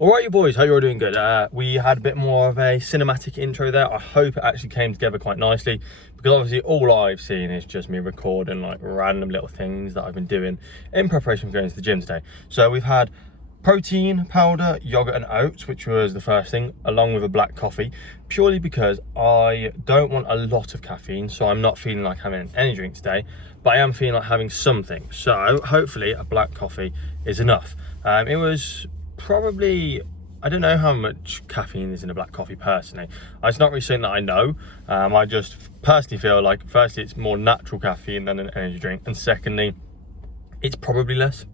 Alright you boys, hope you're all doing good. We had a bit more of a cinematic intro there. I hope it actually came together quite nicely, because obviously all I've seen is just me recording like random little things that I've been doing in preparation for going to the gym today. So we've had protein powder, yogurt and oats, which was the first thing, along with a black coffee, purely because I don't want a lot of caffeine, so I'm not feeling like having an energy drink today, but I am feeling like having something. So hopefully a black coffee is enough. It was probably, I don't know how much caffeine is in a black coffee personally. It's not really something that I know. I just personally feel like, firstly, it's more natural caffeine than an energy drink, and secondly, it's probably less.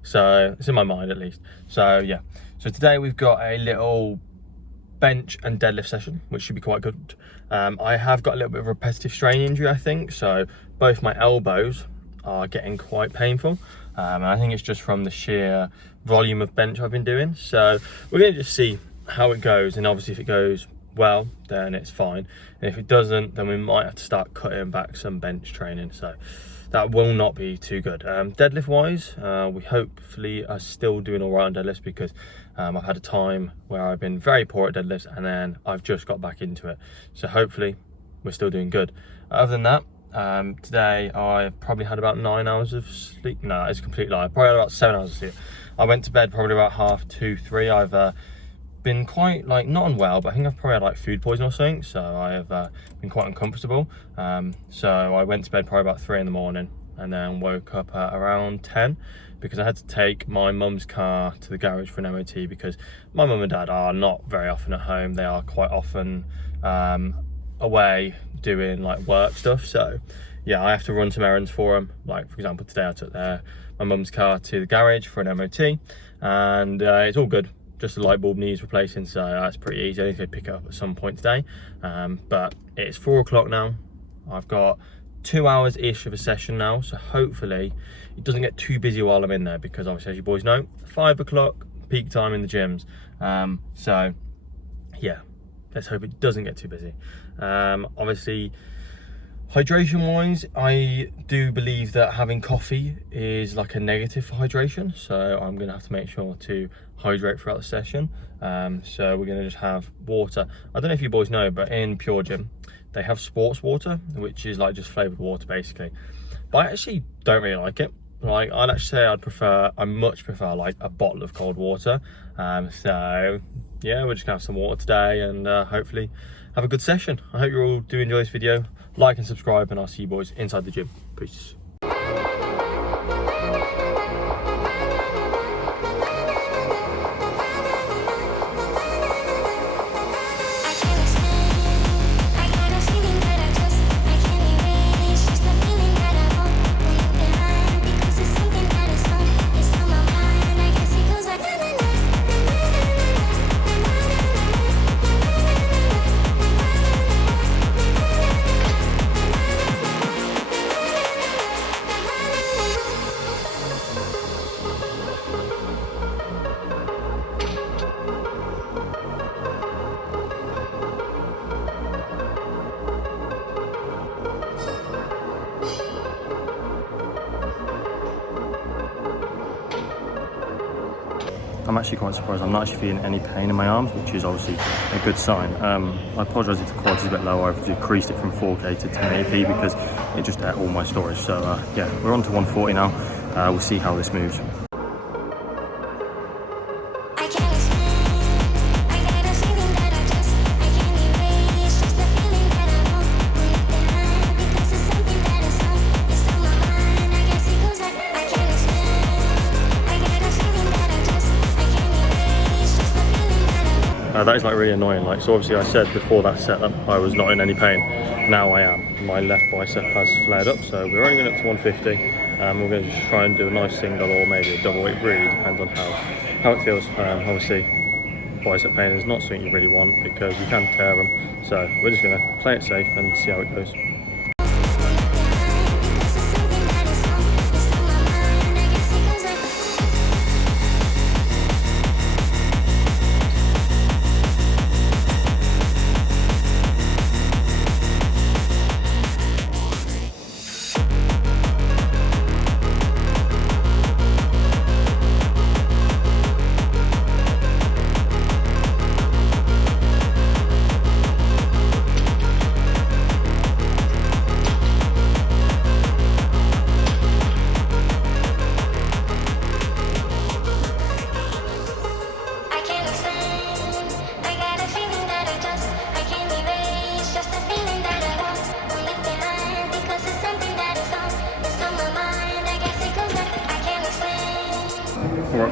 So it's in my mind at least. So yeah, so today we've got a little bench and deadlift session, which should be quite good. I have got a little bit of a repetitive strain injury, I think, so both my elbows are getting quite painful, and I think it's just from the sheer volume of bench I've been doing. So we're going to just see how it goes, and obviously if it goes well, then it's fine, and if it doesn't, then we might have to start cutting back some bench training, so that will not be too good. Deadlift wise, we hopefully are still doing all right on deadlifts, because I've had a time where I've been very poor at deadlifts and then I've just got back into it, so hopefully we're still doing good. Other than that, today I've probably had about 9 hours of sleep. No, it's a complete lie. I probably had about 7 hours of sleep. I went to bed probably about 2:30, 3. I've been quite, like, not unwell, but I think I've probably had like food poisoning or something, so I have been quite uncomfortable. So I went to bed probably about 3 in the morning, and then woke up at around 10, because I had to take my mum's car to the garage for an MOT, because my mum and dad are not very often at home. They are quite often away doing like work stuff, so yeah, I have to run some errands for them. Like, for example, today I took my mum's car to the garage for an MOT, and it's all good. Just a light bulb needs replacing, so that's pretty easy. I need to go pick it up at some point today. But it's 4 o'clock now. I've got 2 hours ish of a session now, so hopefully it doesn't get too busy while I'm in there, because obviously, as you boys know, 5 o'clock peak time in the gyms. So yeah, let's hope it doesn't get too busy. Obviously, hydration wise, I do believe that having coffee is like a negative for hydration, so I'm gonna have to make sure to hydrate throughout the session. So we're gonna just have water. I don't know if you boys know, but in Pure Gym they have sports water, which is like just flavored water basically, but I actually don't really like it. Like, I'd actually say I much prefer like a bottle of cold water. So yeah, we're just gonna have some water today, and hopefully have a good session. I hope you all do enjoy this video. Like and subscribe, and I'll see you boys inside the gym. Peace. I'm actually quite surprised. I'm not actually feeling any pain in my arms, which is obviously a good sign. I apologise if the quality is a bit low. I've decreased it from 4K to 1080p because it just ate all my storage. So yeah, we're on to 140 now. We'll see how this moves. That is like really annoying. Like, so obviously I said before that setup I was not in any pain. Now I am. My left bicep has flared up, so we're only going up to 150. We're going to just try and do a nice single or maybe a double weight, really depends on how it feels. Obviously bicep pain is not something you really want because you can tear them, so we're just going to play it safe and see how it goes.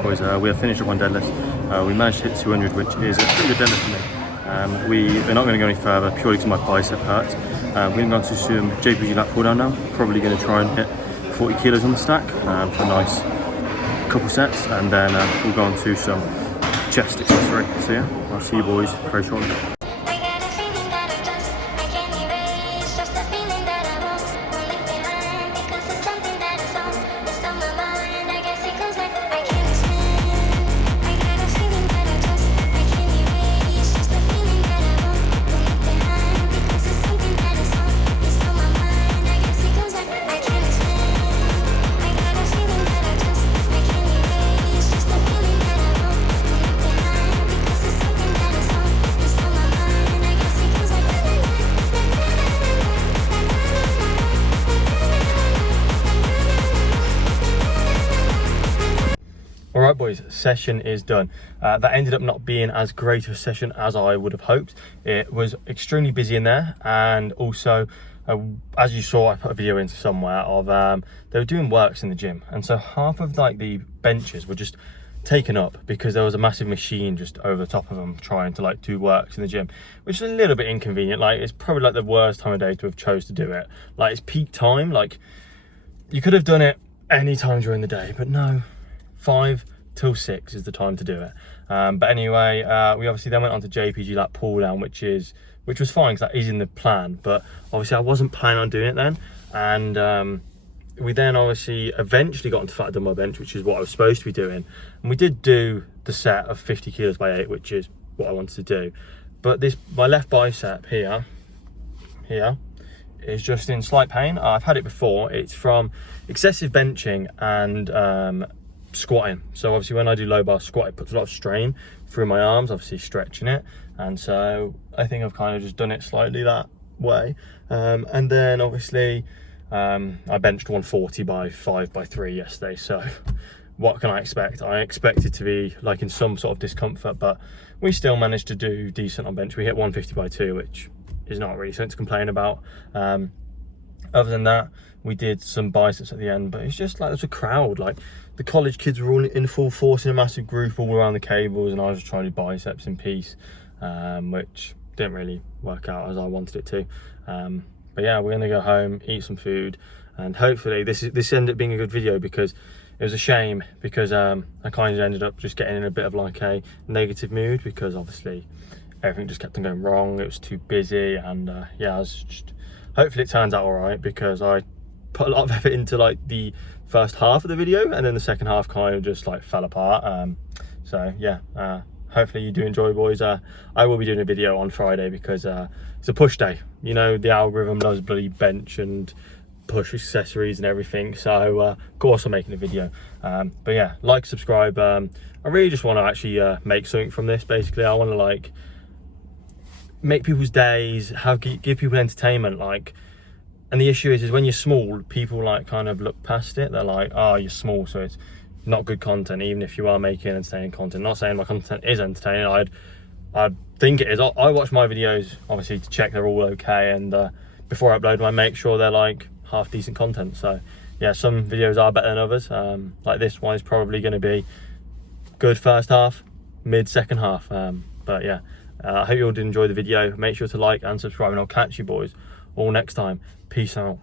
boys, we have finished up on deadlift. We managed to hit 200, which is a pretty good deadlift for me. We're not going to go any further purely because my bicep hurts. We're going to go on to some JPG lat pull down now. Probably going to try and hit 40 kilos on the stack for a nice couple sets, and then we'll go on to some chest accessory. So yeah, I'll see you boys very shortly. Alright boys, session is done. That ended up not being as great a session as I would have hoped. It was extremely busy in there, and also as you saw, I put a video into somewhere of they were doing works in the gym, and so half of like the benches were just taken up because there was a massive machine just over the top of them trying to like do works in the gym, which is a little bit inconvenient. Like, it's probably like the worst time of day to have chose to do it. Like, it's peak time. Like, you could have done it any time during the day, but no, 5 till 6 is the time to do it. But anyway, we obviously then went on to JPG lat pull down, which was fine because that is in the plan, but obviously I wasn't planning on doing it then. And we then obviously eventually got onto fat dumbbell bench, which is what I was supposed to be doing, and we did do the set of 50 kilos by 8, which is what I wanted to do. But my left bicep here is just in slight pain. I've had it before. It's from excessive benching and squatting. So obviously when I do low bar squat, it puts a lot of strain through my arms, obviously stretching it, and so I think I've kind of just done it slightly that way. And then obviously I benched 140 by 5 by 3 yesterday, so what can I expect? I expect it to be like in some sort of discomfort, but we still managed to do decent on bench. We hit 150 by 2, which is not really something to complain about. Other than that, we did some biceps at the end, but it's just like there's a crowd. Like, the college kids were all in full force in a massive group all around the cables, and I was just trying to do biceps in peace, which didn't really work out as I wanted it to. But yeah, we're gonna go home, eat some food, and hopefully this ended up being a good video, because it was a shame because I kind of ended up just getting in a bit of like a negative mood, because obviously everything just kept on going wrong. It was too busy, and yeah, I was just, hopefully it turns out all right, because I put a lot of effort into like the first half of the video, and then the second half kind of just like fell apart. So yeah, hopefully you do enjoy, boys. I will be doing a video on Friday because it's a push day. You know, the algorithm loves bloody bench and push accessories and everything, so of course I'm making a video. But yeah, like, subscribe. I really just want to actually make something from this. Basically, I want to like make people's days, give people entertainment, like. And the issue is when you're small, people like kind of look past it. They're like, oh, you're small, so it's not good content, even if you are making entertaining content. Not saying my content is entertaining. I think it is. I watch my videos obviously to check they're all okay, and before I upload them, I make sure they're like half decent content. So yeah, some videos are better than others. Like this one is probably going to be good first half, mid second half. But yeah, I hope you all did enjoy the video. Make sure to like and subscribe, and I'll catch you boys all next time. Peace out.